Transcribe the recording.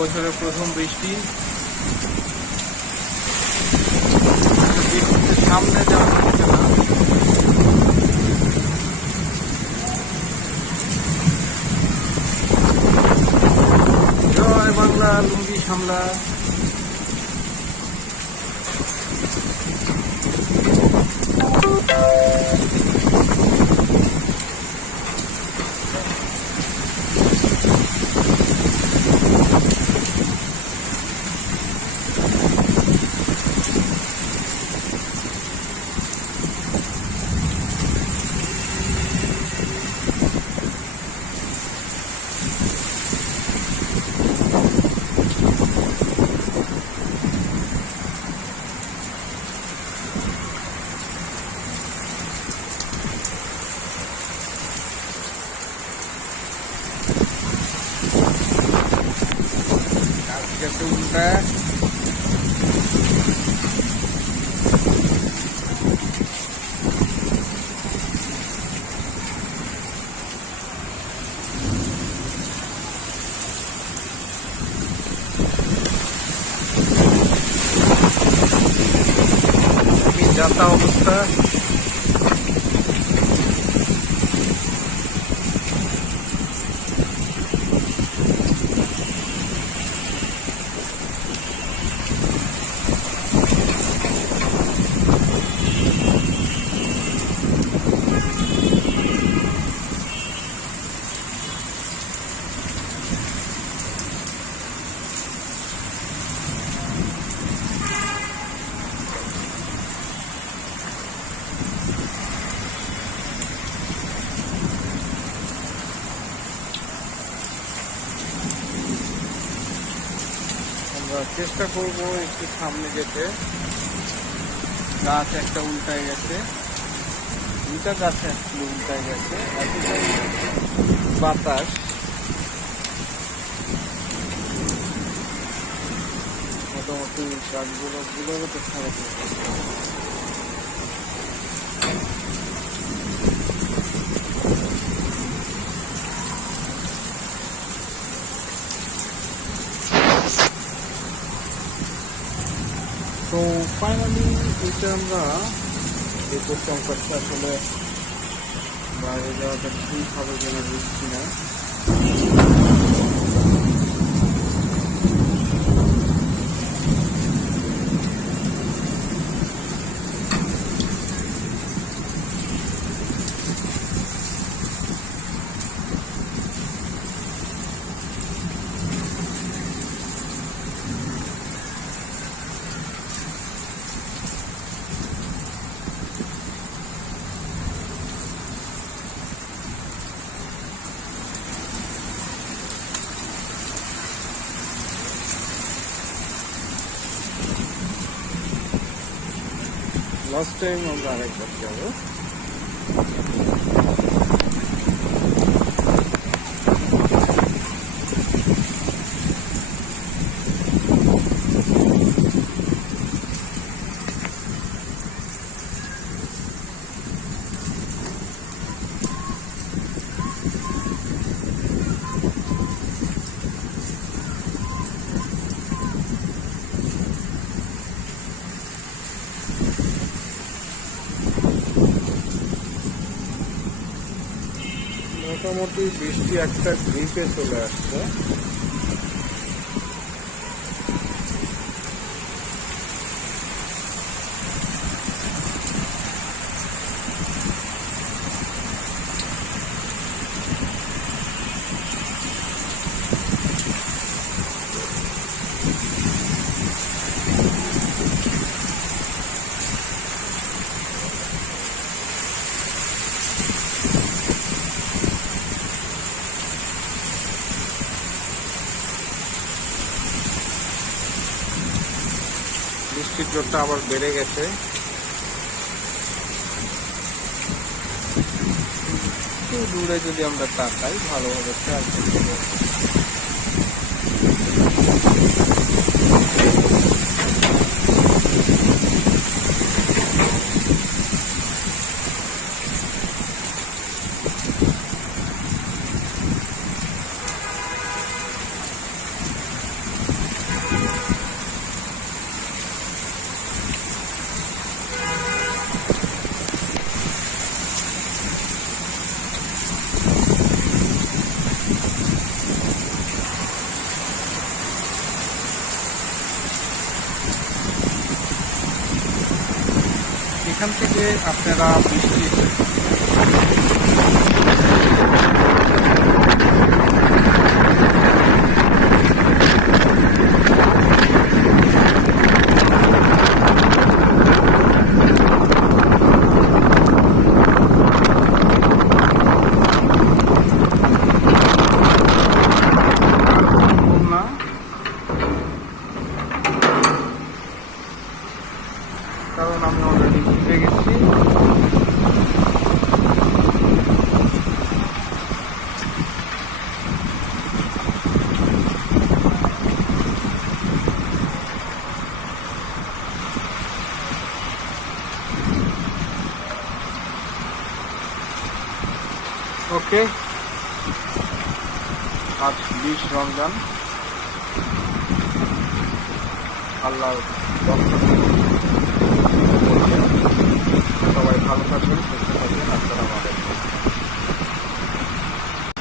এবছরের প্রথম বৃষ্টি। বৃষ্টিতে সামনে যাওয়া হচ্ছে না। জয় বাংলা, লুঙ্গি সামলা। গেছে উল্টা। যাতা অবস্থা। চেষ্টা করবো একটু সামনে যেতে। গাছ একটা উল্টায় গেছে, দুটা গাছ আসলে উল্টায় গেছে। এতটাই বাতাস, মোটামুটি গাছগুলো তো খারাপ হয়ে গেছে। তো ফাইনালি এটা আমরা এই প্রচঙ্কটা আসলে বাইরে যাওয়াটা ঠিক হবে কিনা বুঝছি না। লাস্ট টাইম আমরা আরেকবার যাবো। মোটামুটি বৃষ্টি একটা গ্রিপে চলে আসছে। বৃষ্টির জোরটা আবার বেড়ে গেছে। একটু দূরে যদি আমরা তাকাই ভালোভাবে খেয়াল করতে পারি। এখান থেকে আপনারা বৃষ্টি কারণ আমি অলরেডি ভিজে গেছি। ওকে, আজ 20 রমজান, আল্লাহর বরকত